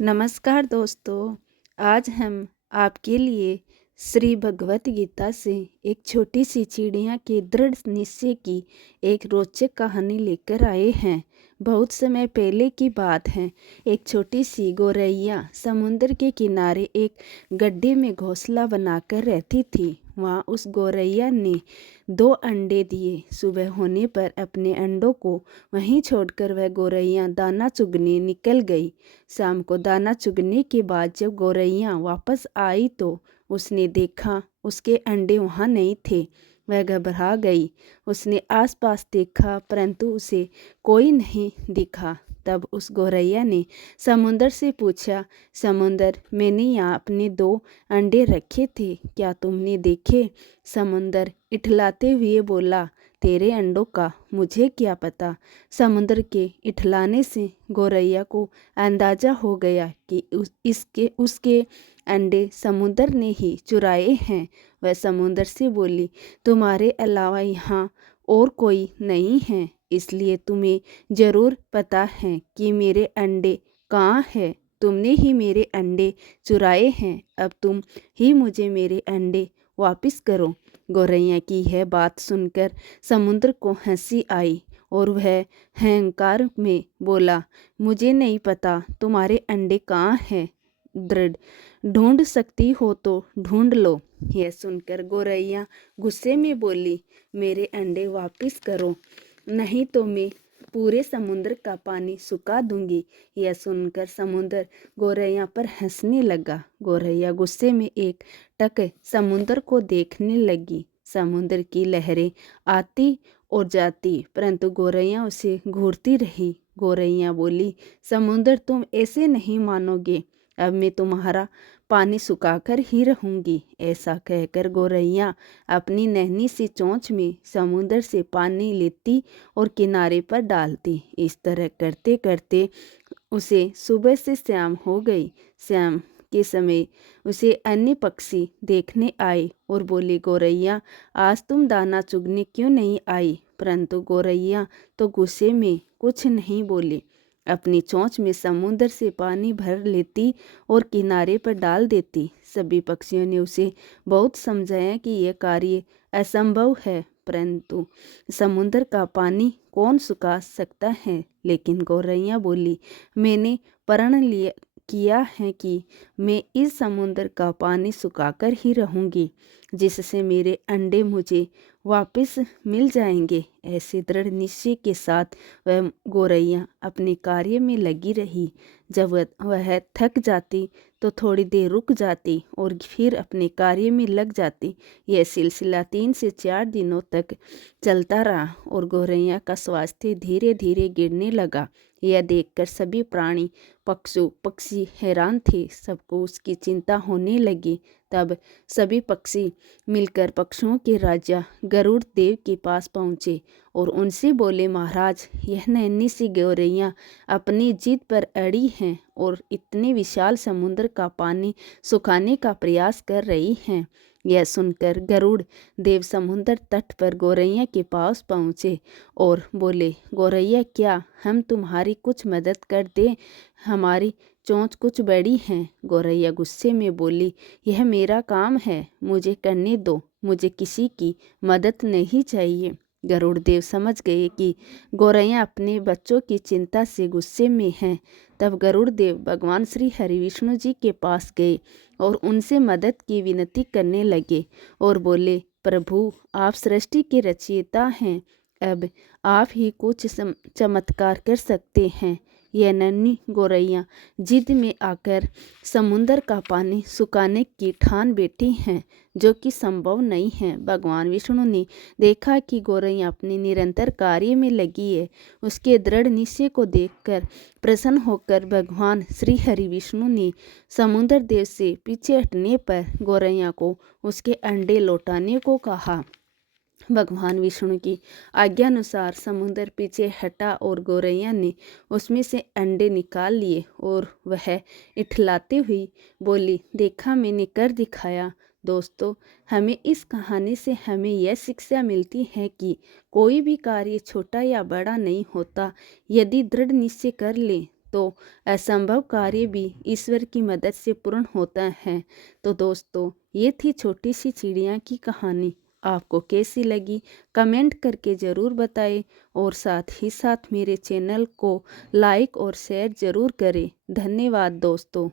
नमस्कार दोस्तों। आज हम आपके लिए श्री भगवत गीता से एक छोटी सी चिड़िया के दृढ़ निश्चय की एक रोचक कहानी लेकर आए हैं। बहुत समय पहले की बात है। एक छोटी सी गौरैया समुद्र के किनारे एक गड्ढे में घोंसला बनाकर रहती थी। वहाँ उस गौरैया ने 2 अंडे दिए। सुबह होने पर अपने अंडों को वहीं छोड़कर वह गौरैया दाना चुगने निकल गई। शाम को दाना चुगने के बाद जब गौरैया वापस आई तो उसने देखा उसके अंडे वहाँ नहीं थे। वह घबरा गई। उसने आसपास देखा परंतु उसे कोई नहीं दिखा। तब उस गौरैया ने समुंदर से पूछा, समुंदर, मैंने यहाँ अपने 2 अंडे रखे थे, क्या तुमने देखे? समुंदर इठलाते हुए बोला, तेरे अंडों का मुझे क्या पता। समुद्र के इठलाने से गौरैया को अंदाजा हो गया कि उसके अंडे समुद्र ने ही चुराए हैं। वह समुद्र से बोली, तुम्हारे अलावा यहाँ और कोई नहीं है, इसलिए तुम्हें ज़रूर पता है कि मेरे अंडे कहाँ हैं। तुमने ही मेरे अंडे चुराए हैं। अब तुम ही मुझे मेरे अंडे वापस करो। गौरैया की यह बात सुनकर समुद्र को हंसी आई और वह अहंकार में बोला, मुझे नहीं पता तुम्हारे अंडे कहाँ हैं। दृढ़ ढूंढ सकती हो तो ढूंढ लो। यह सुनकर गौरैया गुस्से में बोली, मेरे अंडे वापस करो, नहीं तो मैं पूरे समुद्र का पानी सुखा दूंगी। यह सुनकर समुद्र गौरैया पर हंसने लगा। गौरैया गुस्से में एक टक समुद्र को देखने लगी। समुद्र की लहरें आती और जाती परंतु गौरैया उसे घूरती रही। गौरैया बोली, समुद्र, तुम ऐसे नहीं मानोगे, अब मैं तुम्हारा पानी सुखाकर ही रहूंगी। ऐसा कहकर गौरैया अपनी नन्ही सी चोंच में समुद्र से पानी लेती और किनारे पर डालती। इस तरह करते करते उसे सुबह से शाम हो गई। शाम के समय उसे अन्य पक्षी देखने आए और बोले, गौरैया, आज तुम दाना चुगने क्यों नहीं आई? परंतु गौरैया तो गुस्से में कुछ नहीं बोली। अपनी चोंच में समुद्र से पानी भर लेती और किनारे पर डाल देती। सभी पक्षियों ने उसे बहुत समझाया कि यह कार्य असंभव है, परंतु समुद्र का पानी कौन सुखा सकता है। लेकिन गौरैया बोली, मैंने प्रण किया है कि मैं इस समुद्र का पानी सुखाकर ही रहूंगी, जिससे मेरे अंडे मुझे वापस मिल जाएंगे। ऐसे दृढ़ निश्चय के साथ वह गौरैया अपने कार्य में लगी रही। जब वह थक जाती तो थोड़ी देर रुक जाती और फिर अपने कार्य में लग जाती। यह सिलसिला 3 से 4 दिनों तक चलता रहा और गौरैया का स्वास्थ्य धीरे धीरे गिरने लगा। यह देखकर सभी प्राणी पक्षी हैरान थे। सबको उसकी चिंता होने लगी। तब सभी पक्षी मिलकर पक्षियों के राजा गरुड़ देव के पास पहुँचे और उनसे बोले, महाराज, यह नन्ही सी गौरैया अपनी जिद पर अड़ी हैं और इतने विशाल समुद्र का पानी सुखाने का प्रयास कर रही हैं। यह सुनकर गरुड़ देव समुद्र तट पर गौरैया के पास पहुँचे और बोले, गौरैया, क्या हम तुम्हारी कुछ मदद कर दें? हमारी चोंच कुछ बड़ी है। गौरैया गुस्से में बोली, यह मेरा काम है, मुझे करने दो, मुझे किसी की मदद नहीं चाहिए। गरुड़ देव समझ गए कि गौरैया अपने बच्चों की चिंता से गुस्से में है। तब गरुड़ देव भगवान श्री हरि विष्णु जी के पास गए और उनसे मदद की विनती करने लगे और बोले, प्रभु, आप सृष्टि के रचयिता हैं, अब आप ही कुछ चमत्कार कर सकते हैं। यह नन्ही गौरैया जिद में आकर समुद्र का पानी सुखाने की ठान बैठी हैं, जो कि संभव नहीं है। भगवान विष्णु ने देखा कि गौरैया अपने निरंतर कार्य में लगी है। उसके दृढ़ निश्चय को देखकर प्रसन्न होकर भगवान श्री हरि विष्णु ने समुद्र देव से पीछे हटने पर गौरैया को उसके अंडे लौटाने को कहा। भगवान विष्णु की आज्ञानुसार समुद्र पीछे हटा और गौरैया ने उसमें से अंडे निकाल लिए और वह इठलाती हुई बोली, देखा, मैंने कर दिखाया। दोस्तों, हमें इस कहानी से हमें यह शिक्षा मिलती है कि कोई भी कार्य छोटा या बड़ा नहीं होता। यदि दृढ़ निश्चय कर लें तो असंभव कार्य भी ईश्वर की मदद से पूर्ण होता है। तो दोस्तों, ये थी छोटी सी चिड़िया की कहानी। आपको कैसी लगी कमेंट करके ज़रूर बताएं और साथ ही साथ मेरे चैनल को लाइक और शेयर ज़रूर करें। धन्यवाद दोस्तों।